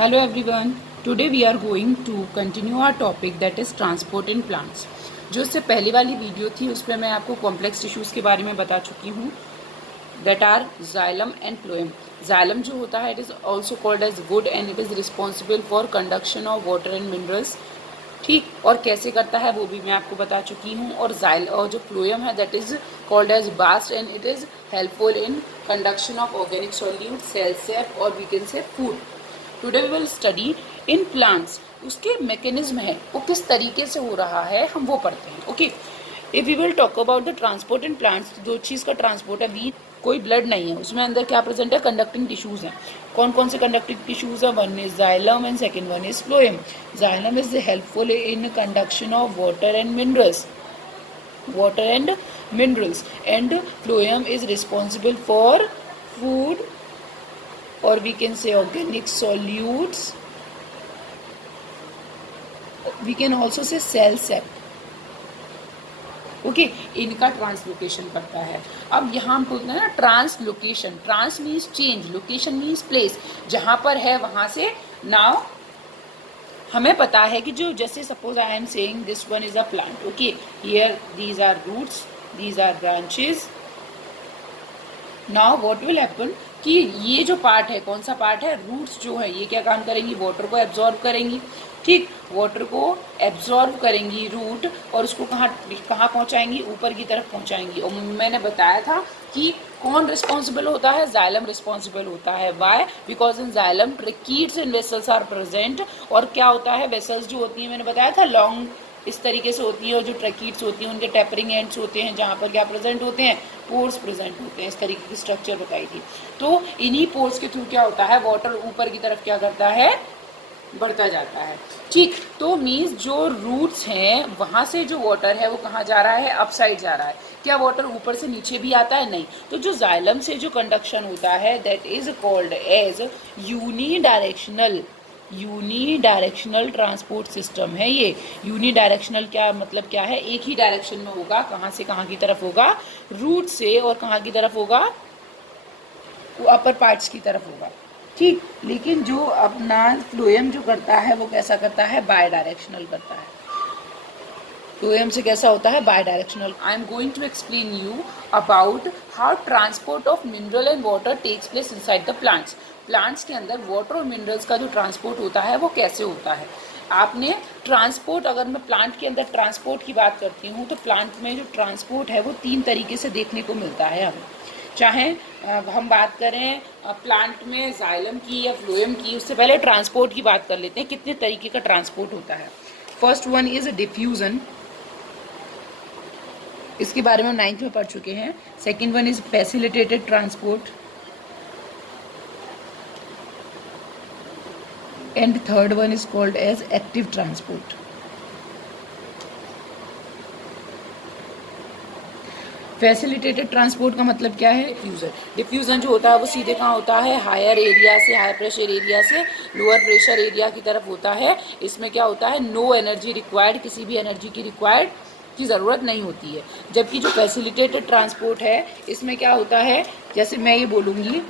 Hello everyone. Today we are going to continue our topic that is transport in plants. जो इससे पहली वाली video थी उसमें मैं आपको कॉम्प्लेक्स टिश्यूज़ के बारे में बता चुकी हूँ that are xylem and phloem. Xylem जो होता है it is also called as wood and it is responsible for conduction of water and minerals. ठीक, और कैसे करता है वो भी मैं आपको बता चुकी हूँ. और जो फ्लोएम है that is called as bast and it is helpful in conduction of organic solute, cell sap और we can say food. Today we will study in plants. उसके मैकेनिज्म है वो किस तरीके से हो रहा है हम वो पढ़ते हैं. Okay, if we will talk about the transport in plants, जो चीज़ का ट्रांसपोर्ट है वी कोई ब्लड नहीं है उसमें, अंदर क्या प्रेजेंट है कंडक्टिंग टिश्यूज हैं. कौन कौन से कंडक्टिंग टिश्यूज है? One is xylem and second one is phloem. Xylem is helpful in conduction of water and minerals and phloem is responsible for food or we can say organic solutes. We can also say cell sap. Okay, इनका translocation करता है. अब यहाँ हम बोलते हैं ना translocation. Trans means change, location means place. जहाँ पर है वहाँ से. नाउ हमें पता है कि जो जैसे suppose I am saying this one is a plant. Okay, here these are roots, these are branches. Now what will happen कि ये जो पार्ट है, कौन सा पार्ट है? रूट्स जो है ये क्या काम करेंगी? वाटर को एब्जॉर्ब करेंगी. ठीक, वाटर को एब्जॉर्ब करेंगी रूट और उसको कहाँ पहुँचाएंगी? ऊपर की तरफ पहुँचाएंगी. और मैंने बताया था कि कौन रिस्पॉन्सिबल होता है? जाइलम रिस्पॉन्सिबल होता है. Why? Because in xylem tracheids and vessels are present. और क्या होता है? वेसल्स जो होती हैं मैंने बताया था लॉन्ग इस तरीके से होती है, और जो ट्रैकीड्स होती हैं उनके टेपरिंग एंड्स होते हैं जहाँ पर क्या प्रेजेंट होते हैं? पोर्स प्रेजेंट होते हैं. इस तरीके की स्ट्रक्चर बताई थी. तो इन्हीं पोर्स के थ्रू क्या होता है? वाटर ऊपर की तरफ क्या करता है? बढ़ता जाता है. ठीक, तो मीन्स जो रूट्स हैं वहाँ से जो वाटर है वो कहाँ जा रहा है? अप साइड जा रहा है. क्या वाटर ऊपर से नीचे भी आता है? नहीं. तो जो जाइलम से जो कंडक्शन होता है that is called as unidirectional transport system है. ये यूनिडायरेक्शनल क्या मतलब क्या है? एक ही डायरेक्शन में होगा. कहाँ से कहाँ की तरफ होगा? रूट से. और कहाँ की तरफ होगा? अपर पार्ट्स की तरफ होगा. ठीक, लेकिन जो अपना फ्लोएम जो करता है वो कैसा करता है? बाय डायरेक्शनल करता है. फ्लोएम से कैसा होता है? Bidirectional. I am going to explain you about how transport of mineral and water takes place inside the plants. Plants के अंदर वाटर और मिनरल्स का जो ट्रांसपोर्ट होता है वो कैसे होता है. आपने ट्रांसपोर्ट, अगर मैं प्लांट के अंदर ट्रांसपोर्ट की बात करती हूँ तो प्लांट में जो ट्रांसपोर्ट है वो 3 तरीके से देखने को मिलता है हमें. चाहे हम बात करें प्लांट में जाइलम की या फ्लोएम की, उससे पहले ट्रांसपोर्ट की बात कर लेते हैं. कितने तरीके का ट्रांसपोर्ट होता है. First one is diffusion. इसके बारे में हम 9th में पढ़ चुके हैं. Second one is facilitated transport and the third one is called as active transport. Facilitated transport का मतलब क्या है? डिफ्यूजन जो होता है वो सीधे कहाँ होता है? हायर एरिया से, हाई प्रेशर एरिया से लोअर प्रेशर एरिया की तरफ होता है. इसमें क्या होता है? नो एनर्जी रिक्वायर्ड, किसी भी एनर्जी की ज़रूरत नहीं होती है. जबकि जो फैसिलिटेटेड ट्रांसपोर्ट है इसमें क्या होता है? जैसे मैं ये बोलूँगी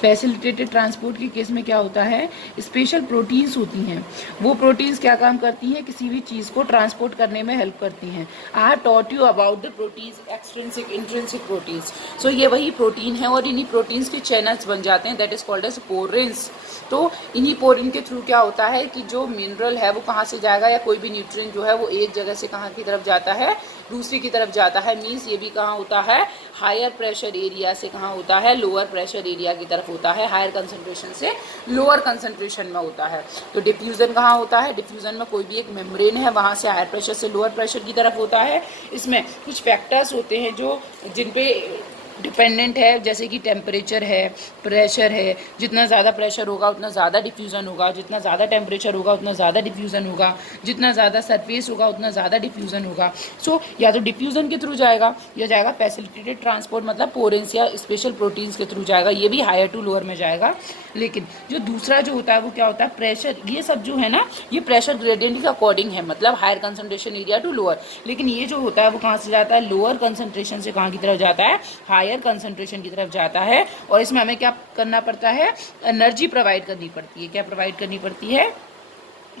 फैसिलिटेटेड ट्रांसपोर्ट के केस में क्या होता है? स्पेशल प्रोटीन्स होती हैं. वो प्रोटीन्स क्या काम करती हैं? किसी भी चीज़ को ट्रांसपोर्ट करने में हेल्प करती हैं. I have taught you about the proteins, extrinsic, intrinsic proteins. So ये वही प्रोटीन है और इन्हीं प्रोटीन्स के चैनल्स बन जाते हैं that is called as porins. तो इन्हीं पोरिन के थ्रू क्या होता है कि जो मिनरल है वो कहाँ से जाएगा या कोई भी न्यूट्रिएंट जो है वो एक जगह से कहाँ की तरफ जाता है? दूसरी की तरफ जाता है. मीन्स ये भी कहाँ होता है? हायर प्रेशर एरिया से कहाँ होता है? लोअर प्रेशर एरिया की तरफ होता है. हायर कंसंट्रेशन से लोअर कंसंट्रेशन में होता है. तो डिफ्यूजन कहाँ होता है? डिफ्यूजन में कोई भी एक मेम्ब्रेन है वहाँ से हायर प्रेशर से लोअर प्रेशर की तरफ होता है. इसमें कुछ फैक्टर्स होते हैं जो जिन पे डिपेंडेंट है, जैसे कि टेम्परेचर है, प्रेशर है. जितना ज़्यादा प्रेशर होगा उतना ज़्यादा डिफ्यूज़न होगा, जितना ज़्यादा टेम्परेचर होगा उतना ज़्यादा डिफ्यूज़न होगा, जितना ज़्यादा सरफेस होगा उतना ज़्यादा डिफ्यूज़न होगा. सो या तो डिफ्यूज़न के थ्रू जाएगा या जाएगा फैसिलिटेटेड ट्रांसपोर्ट मतलब पोरेंस या स्पेशल प्रोटीन्स के थ्रू जाएगा. ये भी हायर टू लोअर में जाएगा. लेकिन जो दूसरा जो होता है वो क्या होता है? प्रेशर. ये सब जो है ना ये प्रेशर ग्रेडियंट के अकॉर्डिंग है, मतलब higher concentration area to lower. लेकिन ये जो होता है वो कहाँ से जाता है? लोअर कंसंट्रेशन से कहाँ की तरफ जाता है? हायर हायर कंसंट्रेशन की तरफ जाता है, और इसमें हमें क्या करना पड़ता है, एनर्जी प्रोवाइड करनी पड़ती है। क्या प्रोवाइड करनी पड़ती है,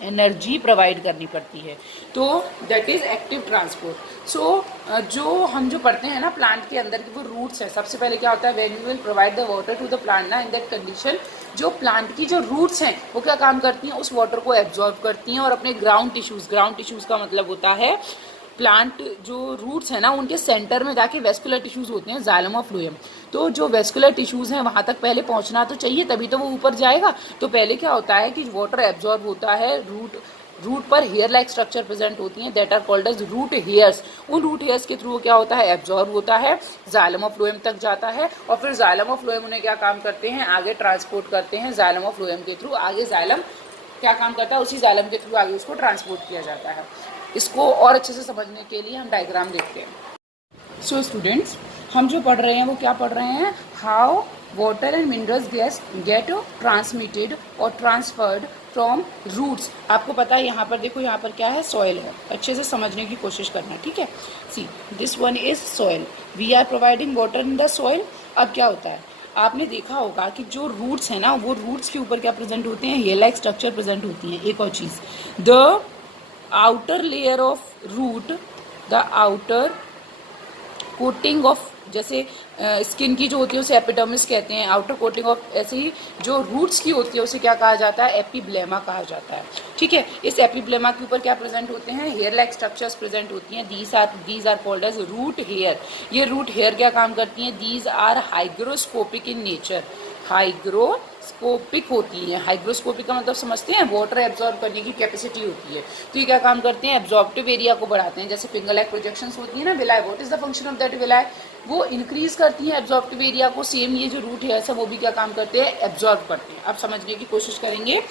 एनर्जी प्रोवाइड करनी पड़ती है। तो दैट इज एक्टिव ट्रांसपोर्ट। सो जो हम जो पढ़ते हैं ना प्लांट के अंदर की वो रूट्स है। सबसे पहले क्या होता है, when you will provide the water to the plant ना, इन दैट कंडीशन जो प्लांट की जो रूट्स हैं वो क्या काम करती हैं, उस वाटर को एब्जॉर्ब करती हैं और अपने ग्राउंड टिश्यूज का मतलब होता है प्लांट जो रूट्स है ना उनके सेंटर में जाके वेस्कुलर टिश्यूज होते हैं, जाइलम और फ्लोएम। तो जो वेस्कुलर टिश्यूज हैं वहां तक पहले पहुंचना तो चाहिए, तभी तो वो ऊपर जाएगा। तो पहले क्या होता है कि वाटर एब्जॉर्ब होता है, रूट पर हेयर लाइक स्ट्रक्चर प्रेजेंट होती हैं, that are called as root hairs. उन रूट हेयर्स के थ्रू क्या होता है, एब्जॉर्ब होता है, जाइलम और फ्लोएम तक जाता है, और फिर जाइलम और फ्लोएम उन्हें क्या काम करते हैं, आगे ट्रांसपोर्ट करते हैं जाइलम और फ्लोएम के थ्रू। आगे जाइलम क्या काम करता है, उसी जाइलम के थ्रू आगे उसको ट्रांसपोर्ट किया जाता है। इसको और अच्छे से समझने के लिए हम डायग्राम देखते हैं। सो स्टूडेंट्स, हम जो पढ़ रहे हैं वो क्या पढ़ रहे हैं, how water and minerals get transmitted और ट्रांसफर्ड फ्रॉम रूट्स। आपको पता है यहाँ पर देखो, यहाँ पर क्या है, सॉइल है। अच्छे से समझने की कोशिश करना, ठीक है। See this one is soil, we are providing water in the soil. अब क्या होता है, आपने देखा होगा कि जो रूट्स है ना वो रूट्स के ऊपर क्या प्रेजेंट होते हैं, हेयर लाइक स्ट्रक्चर प्रेजेंट होती है। एक और चीज, the outer layer of root, the outer coating of, जैसे स्किन की जो होती है उसे एपिडर्मिस कहते हैं, आउटर कोटिंग ऑफ, ऐसे ही जो रूट्स की होती है उसे क्या कहा जाता है, एपिब्लेमा कहा जाता है, ठीक है। इस एपिब्लेमा के ऊपर क्या प्रेजेंट होते हैं, हेयर लाइक स्ट्रक्चर्स प्रेजेंट होती हैं। These are called as root hair. ये रूट हेयर क्या काम करती हैं, these are hygroscopic in nature, hygroscopic होती है। हाइग्रोस्कोपिक का मतलब समझते हैं, वाटर एब्जॉर्ब करने की कैपेसिटी होती है। तो ये क्या काम करते हैं, एब्जॉर्प्टिव एरिया को बढ़ाते हैं। जैसे फिंगर लाइक प्रोजेक्शंस होती है ना villi, what is the function of that villi, वो इंक्रीज करती है एब्जॉर्प्टिव एरिया को। सेम ये जो रूट हेयर्स है वो भी क्या काम करते हैं, एब्जॉर्ब करते हैं। अब समझने की कोशिश करेंगे।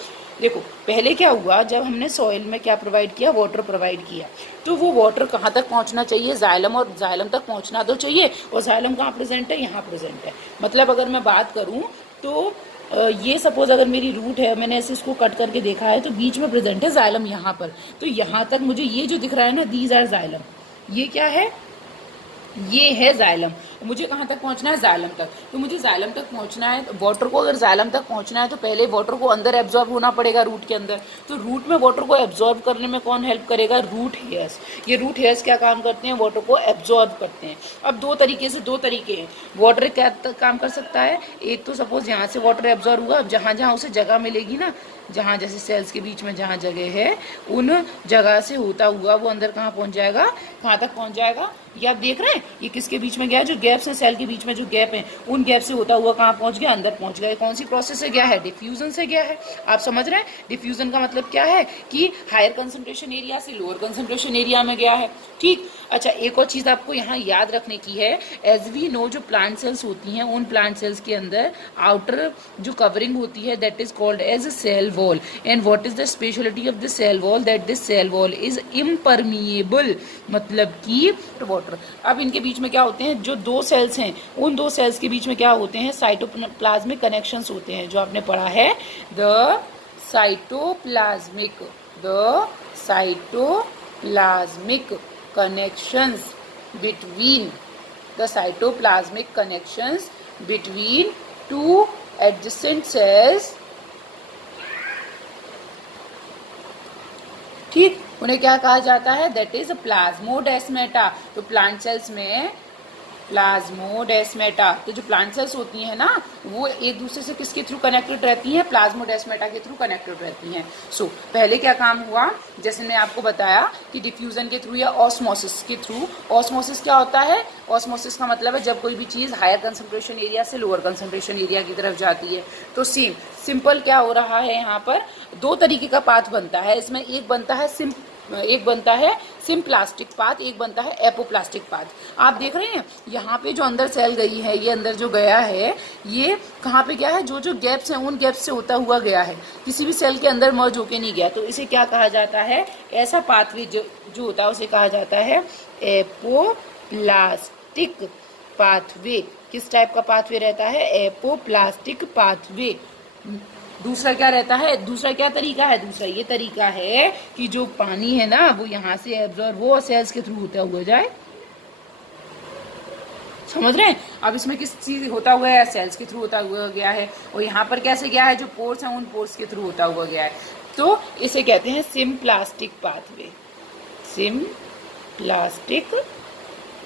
देखो पहले क्या हुआ, जब हमने सॉइल में क्या प्रोवाइड किया, वाटर प्रोवाइड किया, तो वो वाटर कहाँ तक पहुँचना चाहिए, जाइलम, और जाइलम तक पहुँचना तो चाहिए। और जाइलम कहाँ प्रेजेंट है, यहाँ प्रेजेंट है। मतलब अगर मैं बात करूँ तो ये सपोज अगर मेरी रूट है, मैंने ऐसे इसको कट करके देखा है, तो बीच में प्रेजेंट है जाइलम यहाँ पर। तो यहाँ तक मुझे ये जो दिख रहा है ना, दीज आर जाइलम, ये क्या है, ये है जाइलम। मुझे कहाँ तक पहुँचना है, जाइलम तक। तो मुझे जाइलम तक पहुँचना है, तो वाटर को अगर जाइलम तक पहुँचना है तो पहले वाटर को अंदर एब्जॉर्ब होना पड़ेगा रूट के अंदर। तो रूट में वाटर को एब्जॉर्ब करने में कौन हेल्प करेगा, रूट हेयर्स। ये रूट हेयर्स क्या काम करते हैं, वाटर को एब्जॉर्ब करते हैं। अब दो तरीके हैं, वाटर क्या काम कर सकता है, एक तो सपोज यहाँ से वाटर एब्जॉर्ब हुआ, जहाँ जहाँ उसे जगह मिलेगी ना, जहाँ जैसे सेल्स के बीच में जहाँ जगह है, उन जगह से होता हुआ वो अंदर कहाँ पहुँच जाएगा, कहाँ तक पहुँच जाएगा, ये आप देख रहे हैं, ये किसके बीच में गया, जो गैप्स हैं सेल के बीच में जो गैप है, उन गैप से होता हुआ कहाँ पहुँच गया, अंदर पहुँच गया। कौन सी प्रोसेस से गया है, डिफ्यूजन से गया है। आप समझ रहे हैं, डिफ्यूजन का मतलब क्या है कि हायर कंसंट्रेशन एरिया से लोअर कंसंट्रेशन एरिया में गया है, ठीक। अच्छा, एक और चीज़ आपको यहाँ याद रखने की है, एज वी नो जो प्लांट सेल्स होती हैं, उन प्लांट सेल्स के अंदर आउटर जो कवरिंग होती है that is called as cell wall. And what is the speciality of this cell wall, that this cell wall is impermeable, मतलब कि वाटर। अब इनके बीच में क्या होते हैं, जो दो सेल्स हैं उन दो सेल्स के बीच में क्या होते हैं, साइटोप्लाज्मिक कनेक्शंस होते हैं, जो आपने पढ़ा है, the cytoplasmic connections between two adjacent cells, ठीक, उन्हें क्या कहा जाता है, दैट इज प्लाज्मोडेस्मेटा। तो प्लांट सेल्स में प्लाज्मोडेस्मेटा, तो जो प्लांट सेल्स होती हैं ना वो एक दूसरे से किसके थ्रू कनेक्टेड रहती हैं, प्लाज्मोडेस्मेटा के थ्रू कनेक्टेड रहती हैं। सो पहले क्या काम हुआ, जैसे मैंने आपको बताया कि डिफ्यूजन के थ्रू या ऑस्मोसिस के थ्रू। ऑस्मोसिस क्या होता है, ऑस्मोसिस का मतलब है जब कोई भी चीज़ हायर कंसंट्रेशन एरिया से लोअर कंसंट्रेशन एरिया की तरफ जाती है। तो सिंपल क्या हो रहा है, यहाँ पर दो तरीके का पाथ बनता है। इसमें एक बनता है सिम्प्लास्टिक पाथ, एक बनता है एपोप्लास्टिक पाथ। आप देख रहे हैं यहाँ पे जो अंदर सेल गई है, ये अंदर जो गया है, ये कहाँ पे गया है, जो जो गैप्स हैं उन गैप्स से होता हुआ गया है, किसी भी सेल के अंदर मर्ज होके नहीं गया। तो इसे क्या कहा जाता है, ऐसा पाथवे जो होता है उसे कहा जाता है एपोप्लास्टिक पाथवे। किस टाइप का पाथवे रहता है, एपोप्लास्टिक पाथवे। दूसरा क्या रहता है, दूसरा क्या तरीका है, दूसरा ये तरीका है कि जो पानी है ना वो यहाँ से एब्जॉर्ब हो और सेल्स के थ्रू होता हुआ जाए समझ रहे हैं? अब इसमें किस चीज होता हुआ है, सेल्स के थ्रू होता हुआ गया है, और यहाँ पर कैसे गया है, जो पोर्स हैं उन पोर्स के थ्रू होता हुआ गया है। तो इसे कहते हैं सिम्प्लास्टिक पाथवे, सिम्प्लास्टिक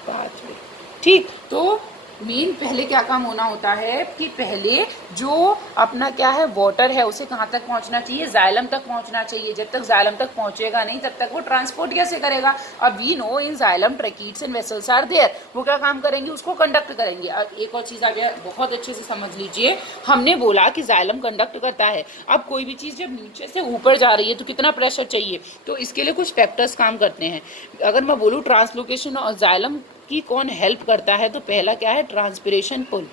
पाथवे। ठीक, तो मेन पहले क्या काम होना होता है कि पहले जो अपना क्या है वाटर है उसे कहाँ तक पहुँचना चाहिए, जाइलम तक पहुँचना चाहिए। जब तक जाइलम तक पहुँचेगा नहीं तब तक वो ट्रांसपोर्ट कैसे करेगा? अब we know in xylem tracheids and vessels are there, वो क्या काम करेंगे, उसको कंडक्ट करेंगे। अब एक और चीज़ आप बहुत अच्छे से समझ लीजिए, हमने बोला कि जाइलम कंडक्ट करता है। अब कोई भी चीज़ जब नीचे से ऊपर जा रही है तो कितना प्रेशर चाहिए, तो इसके लिए कुछ फैक्टर्स काम करते हैं। अगर मैं बोलूँ ट्रांसलोकेशन और जाइलम की कौन हेल्प करता है, तो पहला क्या है, transpiration pull.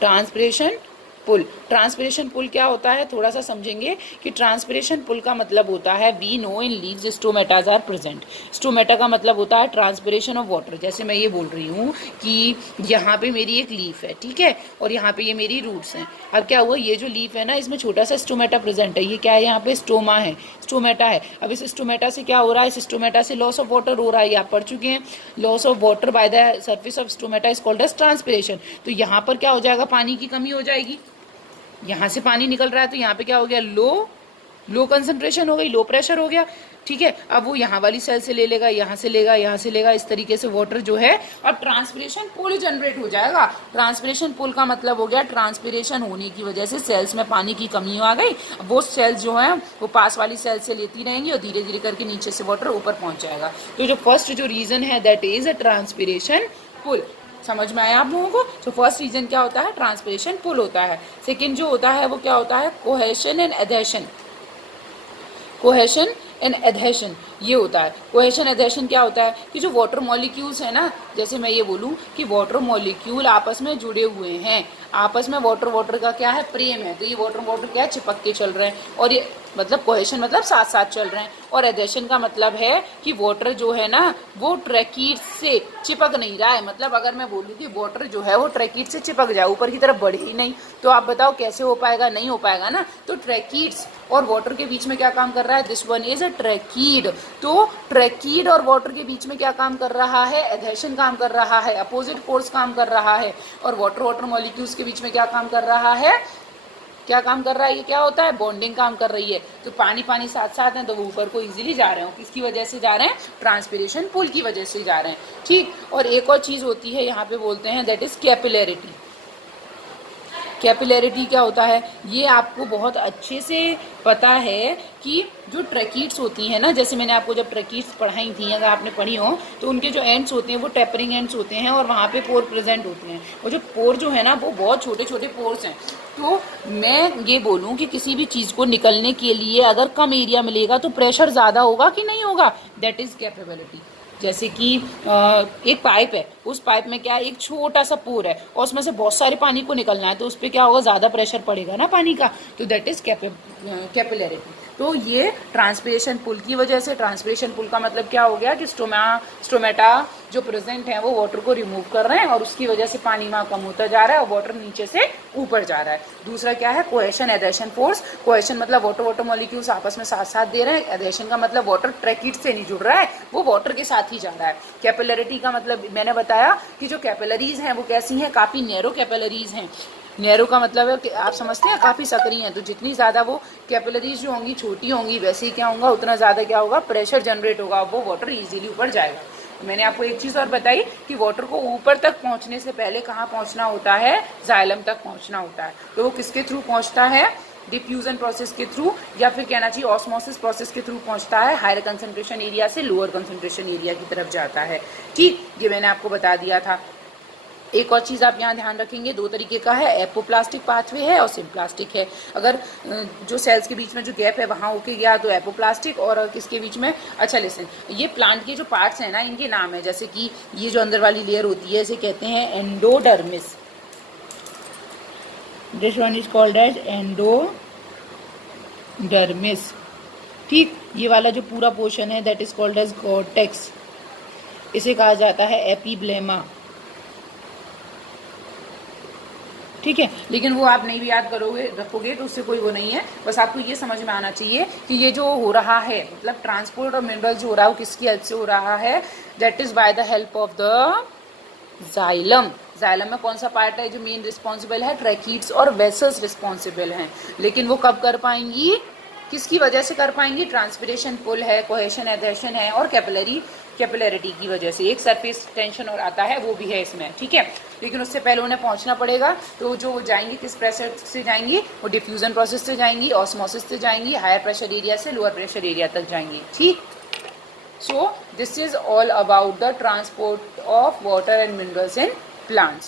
Transpiration pull, transpiration pull क्या होता है, थोड़ा सा समझेंगे कि ट्रांसपिरेशन पुल का मतलब होता है, we know in leaves stomatas are present. Stomata का मतलब होता है ट्रांसपिरेशन ऑफ वाटर। जैसे मैं ये बोल रही हूँ कि यहाँ पे मेरी एक लीफ है, ठीक है, और यहाँ पे ये मेरी रूट्स हैं। अब क्या हुआ, ये जो लीफ है ना, इसमें छोटा सा स्टोमेटा प्रेजेंट है। ये क्या है, यहाँ पे स्टोमा है, स्टोमेटा है। अब इस स्टोमेटा से क्या हो रहा है, इस स्टोमेटा से लॉस ऑफ वाटर हो रहा है, ये आप पढ़ चुके हैं। Loss of water by the surface of stomata is called as transpiration. तो यहाँ पर क्या हो जाएगा, पानी की कमी हो जाएगी। यहाँ से पानी निकल रहा है तो यहाँ पे क्या हो गया, लो कंसंट्रेशन हो गई, लो प्रेशर हो गया, ठीक है। अब वो यहाँ वाली सेल से ले लेगा, यहाँ से लेगा, यहाँ से लेगा, इस तरीके से वाटर जो है, अब ट्रांसपिरेशन पुल जनरेट हो जाएगा। ट्रांसपिरेशन पुल का मतलब हो गया ट्रांसपिरेशन होने की वजह से सेल्स में पानी की कमी आ गई। वो सेल्स जो है वो पास वाली सेल से लेती रहेंगी और धीरे धीरे करके नीचे से वाटर ऊपर पहुंच जाएगा। तो जो फर्स्ट जो रीजन है that is a transpiration pull. समझ में आया आप लोगों को? तो फर्स्ट रीजन क्या होता है, ट्रांसपिरेशन पुल होता है। सेकंड जो होता है वो क्या होता है, cohesion and adhesion. Cohesion and adhesion ये होता है। कोहेशन एडहेशन क्या होता है कि जो वाटर मॉलिक्यूल्स है ना, जैसे मैं ये बोलूँ कि वाटर मॉलिक्यूल आपस में जुड़े हुए हैं, आपस में वाटर का क्या है, प्रेम है, तो ये वाटर क्या है, चिपक के चल रहे हैं। और ये मतलब कोहेशन मतलब साथ साथ चल रहे हैं। और एडहेशन का मतलब है कि वाटर जो है ना वो ट्रैकीड से चिपक नहीं रहा है। मतलब अगर मैं बोलूँ कि वाटर जो है वो ट्रैकीड से चिपक जाए, ऊपर की तरफ बढ़े ही नहीं, तो आप बताओ कैसे हो पाएगा, नहीं हो पाएगा ना। तो ट्रैकीड्स और वाटर के बीच में क्या काम कर रहा है, दिस वन इज अ ट्रैकीड। तो ट्रैकीड और वाटर के बीच में क्या काम कर रहा है, एडहेशन काम कर रहा है, अपोजिट फोर्स काम कर रहा है। और वाटर मॉलिक्यूल्स के बीच में क्या काम कर रहा है, क्या काम कर रहा है, ये क्या होता है, बॉन्डिंग काम कर रही है। तो पानी साथ साथ हैं तो वो ऊपर को इजीली जा रहे हो, किसकी वजह से जा रहे हैं, ट्रांसपिरेशन पुल की वजह से जा रहे हैं, ठीक। और एक और चीज होती है यहाँ पे बोलते हैं दैट इज कैपिलैरिटी। कैपिलैरिटी क्या होता है, ये आपको बहुत अच्छे से पता है कि जो ट्रैकीड्स होती हैं ना, जैसे मैंने आपको जब ट्रैकीड्स पढ़ाई थी, अगर आपने पढ़ी हो तो उनके जो एंड्स होते हैं वो टेपरिंग एंड्स होते हैं और वहाँ पे पोर प्रेजेंट होते हैं। और जो पोर जो है ना वो बहुत छोटे छोटे पोर्स हैं। तो मैं ये बोलूँ कि किसी भी चीज़ को निकलने के लिए अगर कम एरिया मिलेगा तो प्रेशर ज़्यादा होगा कि नहीं होगा, दैट इज़ कैपेबिलिटी। जैसे कि एक पाइप है, उस पाइप में क्या है, एक छोटा सा पोर है और उसमें से बहुत सारे पानी को निकलना है, तो उस पर क्या होगा, ज़्यादा प्रेशर पड़ेगा ना पानी का, तो दैट इज कैपिलैरिटी। तो ये ट्रांसपिरेशन पुल की वजह से, ट्रांसपिरेशन पुल का मतलब क्या हो गया कि स्टोमेटा जो प्रेजेंट है वो वाटर को रिमूव कर रहे हैं और उसकी वजह से पानी वहाँ कम होता जा रहा है और वाटर नीचे से ऊपर जा रहा है। दूसरा क्या है, कोहेशन एडहेशन फोर्स। कोहेशन मतलब वाटर मॉलिक्यूल्स आपस में साथ साथ दे रहे हैं। एडहेशन का मतलब वाटर ट्रैकीड से नहीं जुड़ रहा है, वो वाटर के साथ ही जा रहा है। कैपिलैरिटी का मतलब मैंने बताया कि जो कैपिलरीज हैं वो कैसी हैं, काफ़ी नैरो कैपिलरीज हैं। नैरो का मतलब है कि आप समझते हैं काफ़ी सकरी हैं, तो जितनी ज़्यादा वो कैपिलरीज जो होंगी छोटी होंगी, वैसे ही क्या होगा, उतना ज़्यादा क्या होगा, प्रेशर जनरेट होगा, वो वाटर इजीली ऊपर जाएगा। मैंने आपको एक चीज़ और बताई कि वाटर को ऊपर तक पहुंचने से पहले कहाँ पहुंचना होता है, जाइलम तक पहुंचना होता है। तो वो किसके थ्रू पहुंचता है, डिफ्यूजन प्रोसेस के थ्रू, या फिर कहना चाहिए ऑस्मोसिस प्रोसेस के थ्रू पहुंचता है। हायर कंसंट्रेशन एरिया से लोअर कंसंट्रेशन एरिया की तरफ जाता है, ठीक। ये मैंने आपको बता दिया था। एक और चीज़ आप यहाँ ध्यान रखेंगे, दो तरीके का है, एपोप्लास्टिक पाथवे है और सिम्प्लास्टिक है। अगर जो सेल्स के बीच में जो गैप है वहाँ होके गया तो एपोप्लास्टिक, और किसके बीच में, अच्छा लिसन, ये प्लांट के जो पार्ट्स हैं ना इनके नाम है, जैसे कि ये जो अंदर वाली लेयर होती है इसे कहते हैं endodermis. This one is called as endodermis, ठीक। ये वाला जो पूरा पोर्शन है that is called as cortex, इसे कहा जाता है एपिब्लेमा, ठीक है। लेकिन वो आप नहीं भी याद रखोगे तो उससे कोई वो नहीं है, बस आपको ये समझ में आना चाहिए कि ये जो हो रहा है मतलब ट्रांसपोर्ट और मिनरल जो हो रहा है वो किसकी हेल्प से हो रहा है, that is by the help of the xylem. Xylem में कौन सा पार्ट है जो मेन रिस्पॉन्सिबल है? ट्रैकीड्स और वेसल्स रिस्पॉन्सिबल हैं, लेकिन वो कब कर पाएंगी, किसकी वजह से कर पाएंगी? ट्रांसपिरेशन पुल है, कोहेशन एडहेशन है और कैपिलरिटी की वजह से। एक सरफेस टेंशन और आता है, वो भी है इसमें, ठीक है। लेकिन उससे पहले उन्हें पहुंचना पड़ेगा, तो जो जाएंगी किस प्रेशर से जाएंगी? वो डिफ्यूजन प्रोसेस से जाएंगी, ऑस्मोसिस से जाएंगी, हायर प्रेशर एरिया से लोअर प्रेशर एरिया तक जाएंगी, ठीक। So this is all about the transport of water and minerals in plants.